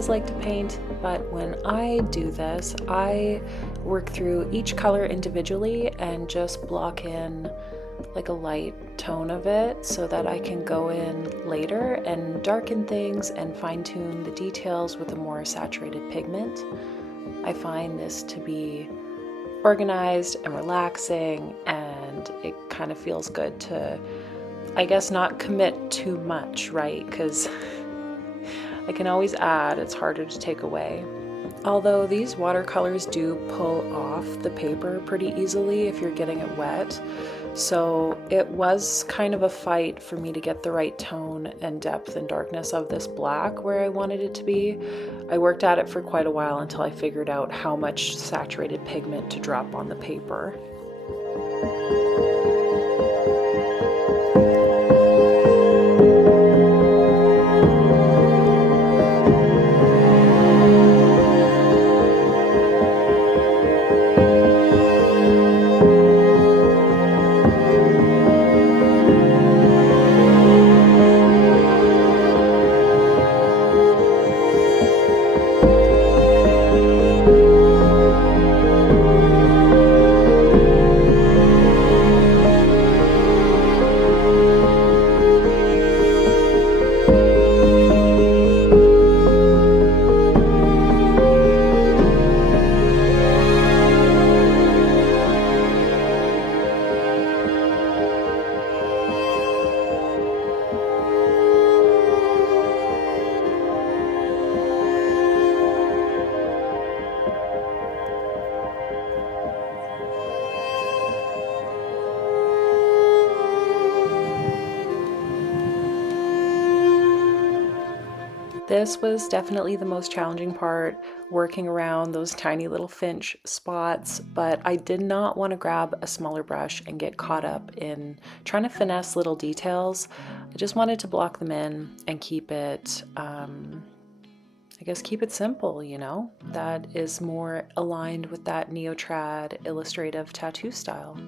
guys like to paint, but when I do this, I work through each color individually and just block in like a light tone of it so that I can go in later and darken things and fine-tune the details with a more saturated pigment. I find this to be organized and relaxing, and it kind of feels good to, I guess, not commit too much, right? Because I can always add, it's harder to take away. Although these watercolors do pull off the paper pretty easily if you're getting it wet. So it was kind of a fight for me to get the right tone and depth and darkness of this black where I wanted it to be. I worked at it for quite a while until I figured out how much saturated pigment to drop on the paper. This was definitely the most challenging part, working around those tiny little finch spots, but I did not want to grab a smaller brush and get caught up in trying to finesse little details. I just wanted to block them in and keep it, I guess keep it simple, you know? That is more aligned with that neo-trad illustrative tattoo style.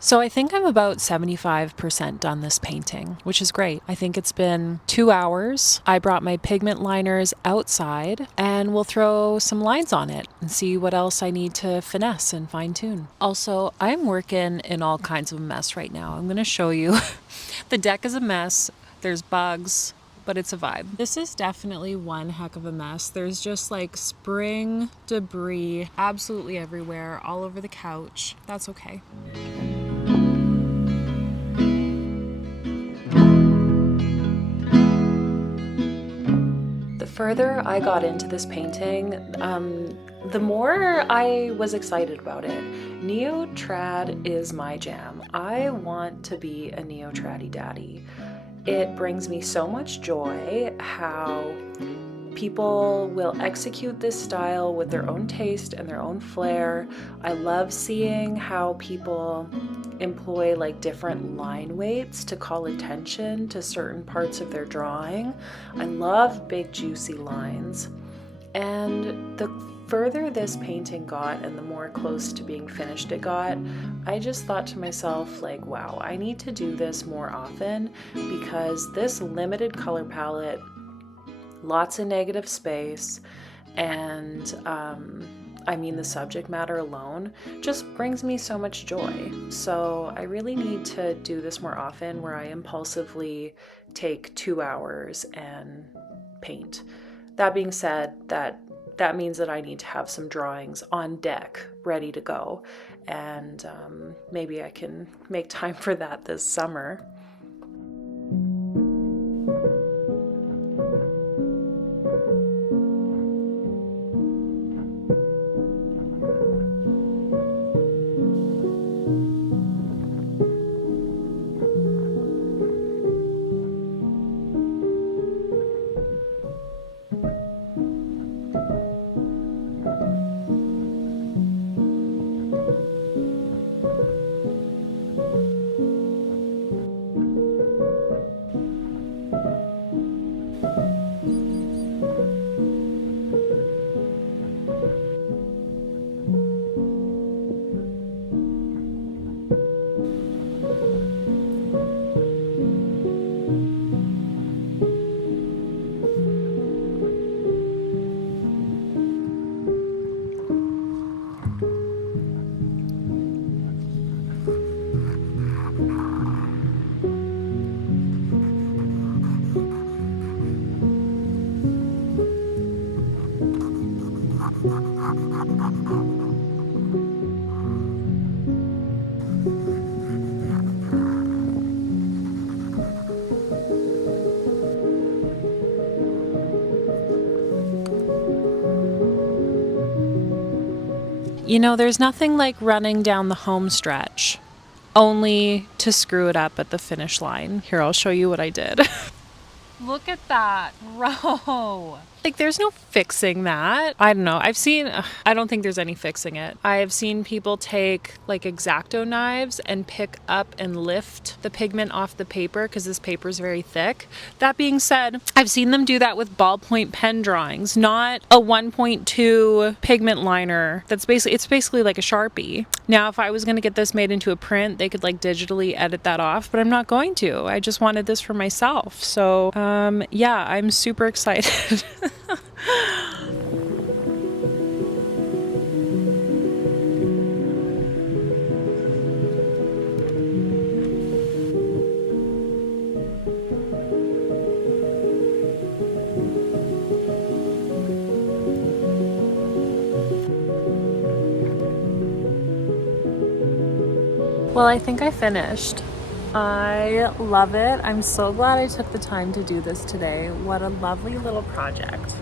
So I think I'm about 75% done this painting, which is great. I think it's been 2 hours. I brought my pigment liners outside and we'll throw some lines on it and see what else I need to finesse and fine tune. Also, I'm working in all kinds of a mess right now. I'm going to show you. The deck is a mess. There's bugs, but it's a vibe. This is definitely one heck of a mess. There's just like spring debris absolutely everywhere, all over the couch. That's okay. The further I got into this painting, the more I was excited about it. Neo-trad is my jam. I want to be a neo-traddy daddy. It brings me so much joy how People will execute this style with their own taste and their own flair. I love seeing how people employ like different line weights to call attention to certain parts of their drawing. I love big juicy lines. And the further this painting got and the more close to being finished it got, I just thought to myself, like, wow, I need to do this more often, because this limited color palette, lots of negative space, and I mean, the subject matter alone just brings me so much joy. So I really need to do this more often, where I impulsively take 2 hours and paint. That being said, that means that I need to have some drawings on deck ready to go, and maybe I can make time for that this summer. You know, there's nothing like running down the home stretch, only to screw it up at the finish line. Here, I'll show you what I did. Look at that, bro. Like, there's no fixing that. I don't know. I don't think there's any fixing it. I have seen people take like X-Acto knives and pick up and lift the pigment off the paper, because this paper is very thick. That being said, I've seen them do that with ballpoint pen drawings, not a 1.2 pigment liner. It's basically like a Sharpie. Now, if I was going to get this made into a print, they could like digitally edit that off, but I'm not going to. I just wanted this for myself. So, yeah, I'm super excited. Well, I think I finished. I love it. I'm so glad I took the time to do this today. What a lovely little project.